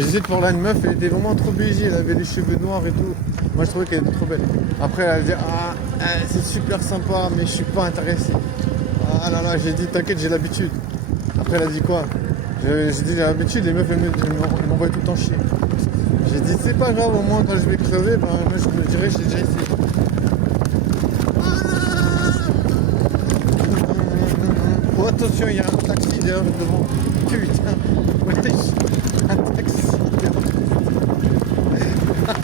J'essayais de parler à une meuf, elle était vraiment trop BG, elle avait les cheveux noirs et tout. Moi je trouvais qu'elle était trop belle. Après elle a dit ah c'est super sympa mais je suis pas intéressé. Ah là là, j'ai dit t'inquiète j'ai l'habitude. Après elle a dit quoi? J'ai dit j'ai l'habitude, les meufs elles m'envoient tout le temps chier. J'ai dit c'est pas grave, au moins quand je vais crever, ben moi je me dirais j'ai déjà essayé. Oh attention, il y a un taxi derrière devant. Putain, wesh, un taxi. Ah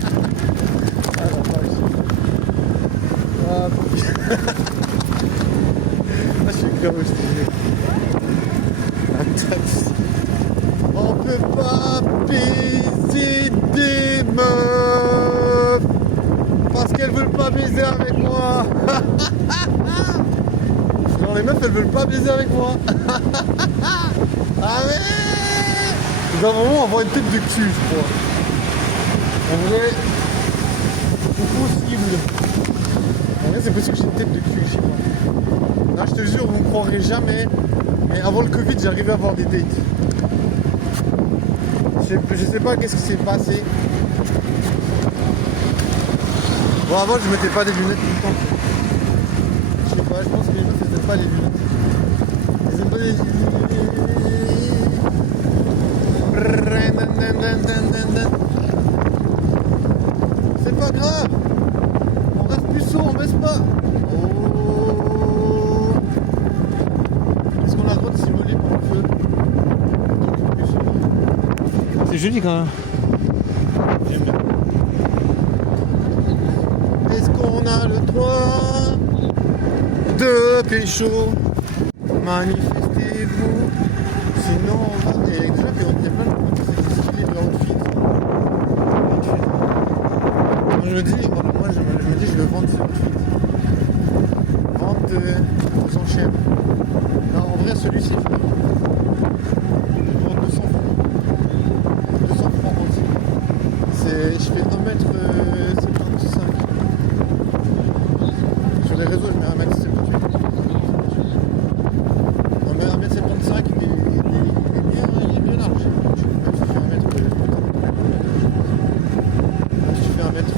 la vache. Ah putain. Ah je suis grave stylé. Un taxi. On peut pas baiser des meufs parce qu'elles veulent pas baiser avec moi. Genre les meufs elles veulent pas baiser avec moi. Ah ouais. Nous avons vraiment avoir une tête de cul je crois. En vrai, c'est possible. En vrai c'est possible que j'ai une tête de cul, je sais pas. Non je te jure vous ne croirez jamais. Mais avant le Covid j'arrivais à avoir des dates. Je sais pas qu'est-ce qui s'est passé. Bon avant je mettais pas des lunettes tout le temps. Je sais pas, je pense que les meufs n'aiment pas les lunettes. Ils aiment pas les lunettes. C'est pas grave. On reste plus sourd, on baisse pas. Oh. Est-ce qu'on a le droit de s'immoler pour le feu? C'est joli quand même. J'aime bien. Est-ce qu'on a le droit de pécho? Manifestez-vous. Sinon on va. Et déjà qu'il y a plein de monde qui s'excusent de l'outfit. Moi je me dis, je vais vendre ce outfit. Vente aux enchères. Non en vrai celui-ci. Je vends 200 francs. 200 francs entiers. Je fais 1m75. Sur les réseaux, je mets 1m78. On met 1m75, il est bien large. Je fais 1m. Si tu fais 1m68,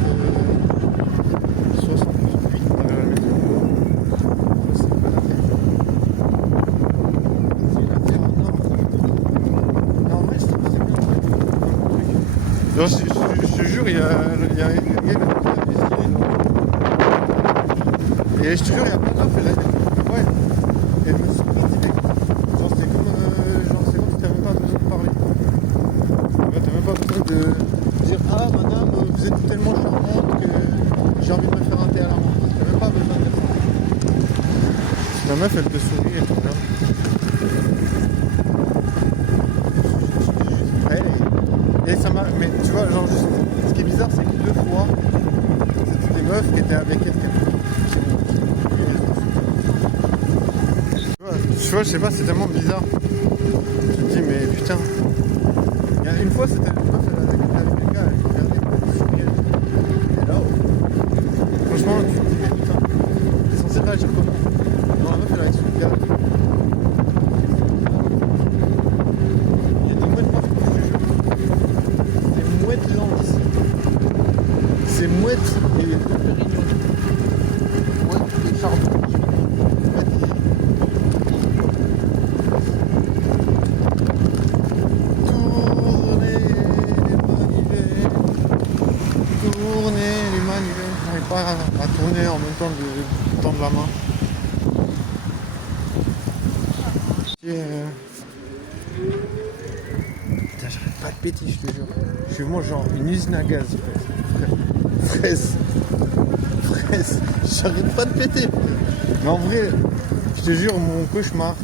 non, je te jure, il y a un gars qui est stylé. Et je te jure, il y a plein de meufs, ouais. Et elles me sont stylées. Genre, c'est comme si t'as même pas besoin de parler. T'as même pas besoin de dire ah madame, vous êtes tellement charmante que j'ai envie de me faire un thé à la main. T'as même pas besoin de faire ça. La meuf, elle te sourit et tout là. Et ça m'a. Mais tu vois, genre juste. Ce qui est bizarre, c'est que 2 fois, c'était des meufs qui étaient avec quelqu'un. Tu vois, je sais pas, c'est tellement bizarre. Je te dis, mais putain. Il y a une fois, c'était une meuf, elle avait quelqu'un avec quelqu'un, elle regardait, elle souriait. Et là, franchement, tu te dis, mais putain, t'es censé réagir comment? Non, la meuf, elle a avec son gars. Il y a des mouettes partout, je te jure. Des mouettes lentes ici. C'est mouettes et pérignon. Mouettes et charbon. Tourner les manivelles. J'arrive pas à tourner en même temps de tendre la main. Putain, j'arrête pas de péter, je te jure. Je suis vraiment genre une usine à gaz. Fraise. J'arrête pas de péter. Mais en vrai, je te jure, mon cauchemar.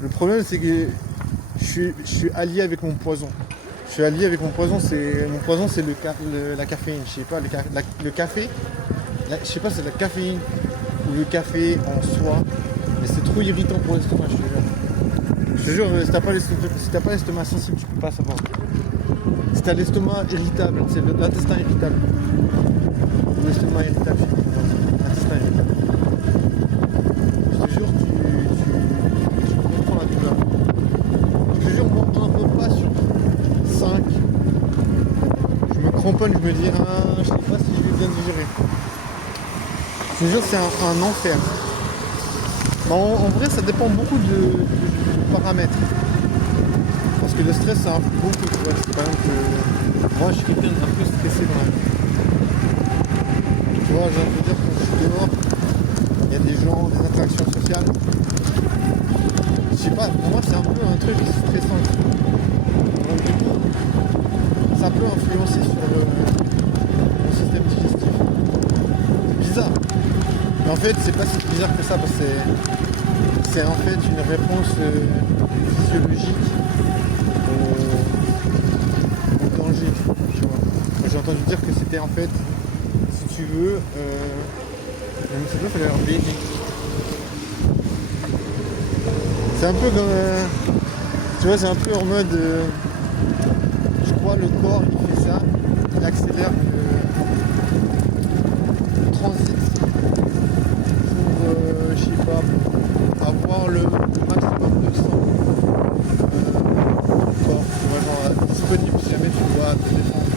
Le problème, c'est que je suis allié avec mon poison. Je suis allié avec mon poison, c'est la caféine. Je sais pas, le café. Je sais pas, c'est la caféine ou le café en soi. Mais c'est trop irritant pour l'estomac, je te jure. Je te jure, si t'as pas l'estomac sensible, tu peux pas savoir. Si t'as l'estomac irritable, c'est l'intestin irritable. L'estomac irritable, l'intestin irritable. Je te jure, tu comprends la douleur. Je te jure, moi, un repas sur 5, cramponne, je me dis, ah, je sais pas si je vais bien digérer. Je te jure, c'est un enfer. En vrai, ça dépend beaucoup de paramètres. Parce que le stress, ça influe beaucoup. Tu vois, c'est par exemple que moi, je suis quelqu'un d'un peu stressé dans la vie. Tu vois, j'ai envie de dire, quand je suis dehors, il y a des gens, des interactions sociales. Je sais pas, pour moi, c'est un peu un truc stressant. Donc, du coup, ça peut influencer sur mon système digestif. C'est bizarre. Mais en fait, c'est pas si bizarre que ça, parce que c'est en fait une réponse physiologique au danger. Tu vois. Moi, j'ai entendu dire que c'était en fait, si tu veux, ça peut faire un bébé. C'est un peu comme, tu vois, c'est un peu en mode, je crois, le corps il fait ça, il accélère le transit pour, je sais pas, pour avoir le maximum de sang au corps, tu vois, genre disponible si jamais tu dois te défendre.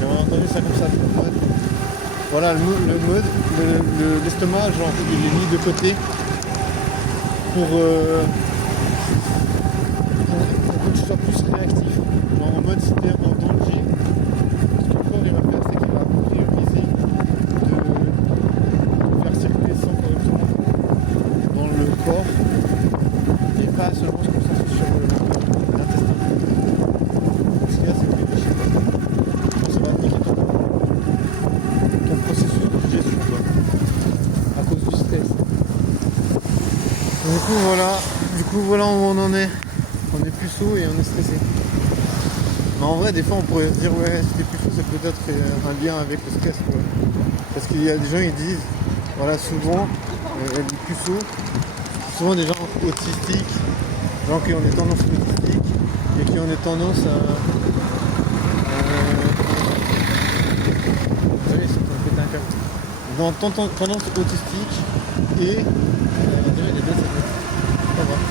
J'ai entendu ça comme ça, le mode. Voilà, l'estomac, genre, il est mis de côté pour que tu sois plus réactif. Genre en mode si tu es en danger, ce que le corps il va faire, c'est qu'il va prioriser de faire circuler le sang correctement dans le corps et pas seulement se concentrer sur l'intestin. Ce qu'il y a, c'est que les déchets, ça va affecter ton processus de digestion, quoi, à cause du stress. Du coup voilà où on en est. On est puceau et on est stressé. Mais en vrai, des fois, on pourrait se dire, ouais, si t'es puceau, c'est peut-être un lien avec le stress, quoi. Parce qu'il y a des gens, ils disent, voilà, souvent, les puceaux, souvent des gens autistiques, gens qui ont des tendances autistiques et qui ont des tendances à vous savez, c'est pour péter un câble. Dans tendance autistique et on dirait les deux, ça peut être pas grave.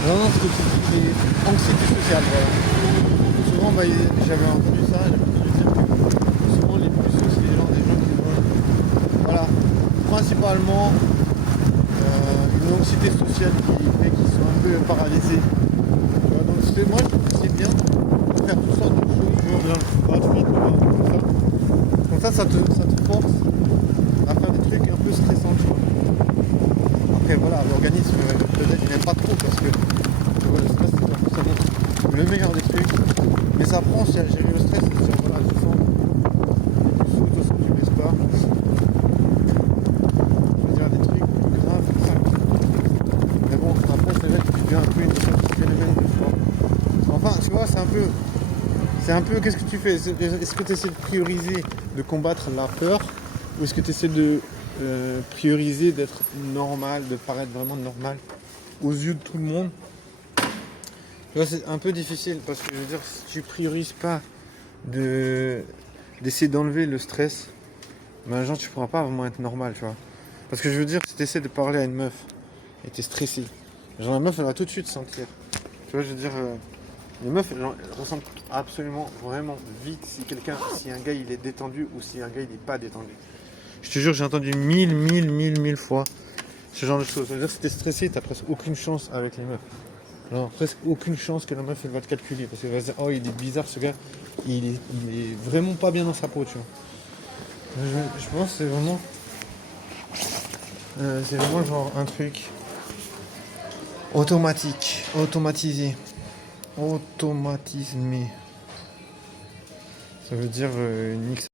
Tendance autistique et anxiété sociale, voilà. Souvent, j'avais entendu ça, j'avais entendu dire que souvent les puceaux, c'est des gens qui ont, voilà, principalement une anxiété sociale qui sont un peu paralysés. Voilà, donc moi, je trouve que c'est bien de faire toutes sortes de choses, genre gratuites, comme ça. Comme ça te force à faire des trucs un peu stressants, tu vois. Après, voilà, l'organisme, peut-être, il n'aime pas trop parce que tu vois, le stress, c'est pas forcément le meilleur des trucs. Mais ça apprend aussi à gérer le stress. C'est-à-dire, voilà, tu sens des sous, de toute façon, tu baisses pas. Je veux dire, des trucs plus graves que ça. Mais bon, après, c'est vrai que tu deviens un peu une phénomène de sport. Enfin, tu vois, c'est un peu, qu'est-ce que tu fais? Est-ce que tu essaies de prioriser de combattre la peur ou est-ce que tu essaies de prioriser d'être normal, de paraître vraiment normal aux yeux de tout le monde? Tu vois, c'est un peu difficile parce que je veux dire, si tu priorises pas d'essayer d'enlever le stress, ben genre tu pourras pas vraiment être normal, tu vois. Parce que je veux dire, si tu essaies de parler à une meuf et t'es stressé, genre la meuf elle va tout de suite sentir. Tu vois, je veux dire, les meufs elles ressentent absolument vraiment vite si un gars il est détendu ou si un gars il est pas détendu. Je te jure, j'ai entendu mille fois ce genre de choses. Ça veut dire que si t'es stressé, t'as presque aucune chance avec les meufs. Alors, presque aucune chance que la meuf elle va te calculer parce qu'elle va se dire, oh il est bizarre ce gars, il est vraiment pas bien dans sa peau, tu vois. Je pense que c'est vraiment genre un truc automatique, automatisé, automatismé. Ça veut dire une X